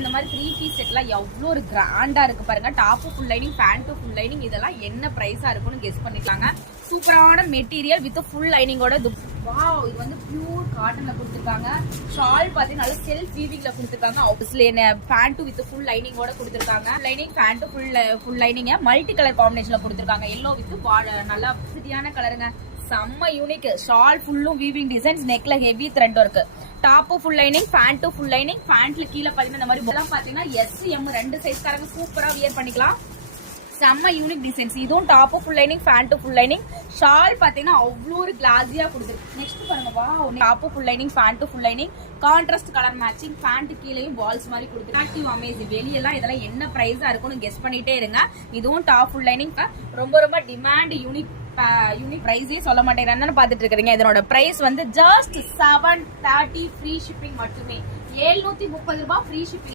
இந்த மாதிரி 3 பீஸ் செட்லாம் எவ்வளோ ஒரு கிராண்டா இருக்கு பாருங்க. Top full lining, pant full lining, இதெல்லாம் என்ன பிரைஸா இருக்கும்னு கெஸ் பண்ணிக்கலாங்க. சூப்பரான மெட்டீரியல் வித் ஃபுல் லைனிங்கோட. வாவ், இது வந்து பியூர் காட்டன்ல கொடுத்துருக்காங்க. ஷால் பாத்தீங்கன்னா நல்ல செல்ஃப் வீவிங்ல கொடுத்துருக்காங்க. ஆப்வியஸ்லி பேண்ட் வித் ஃபுல் லைனிங்கோட கொடுத்துருக்காங்க. Lining pant full lining multi colour காம்பினேஷன்ல கொடுத்துருக்காங்க. எல்லோ வித் நல்லா சிட்டியான கலருங்க. செம்ம யூனிக். ஷால் ஃபுல்லும் வீவிங் டிசைன்ஸ், நெக்ல heavy thread work. Top full lining, pant full lining. பேண்ட்ல கீழே பாத்தீங்கன்னா இந்த மாதிரி பாத்தீங்கன்னா எஸ் எம் 2 சைஸ்காரங்க சூப்பரா வியர் பண்ணிக்கலாம். செம்ம யூனிக் டிசைன்ஸ். இதுவும் top full lining, pant full lining. Shawl பாத்தீங்கன்னா அவ்வளோ ஒரு கிளாஸியா கொடுத்துருக்கு. நெக்ஸ்ட் பாருங்க, wow, top full lining, pant full lining, contrast colour matching. Pant கீழேயும் பால்ஸ் மாதிரி கொடுத்துருக்கு. அமேசிங். வெளியெல்லாம் இதெல்லாம் என்ன பிரைஸா இருக்கும்னு கெஸ் பண்ணிட்டே இருங்க. இதுவும் டாப் ஃபுல் லைனிங். ரொம்ப ரொம்ப டிமாண்ட் யூனிக் பிரைஸே சொல்ல மாட்டேன். என்னன்னு பாத்துட்டு இருக்கீங்க. இதனோட பிரைஸ் வந்து ஜஸ்ட் 730 ஃப்ரீ ஷிப்பிங் மட்டுமே. 730 ரூபாய் ஃப்ரீ ஷிப்பிங்.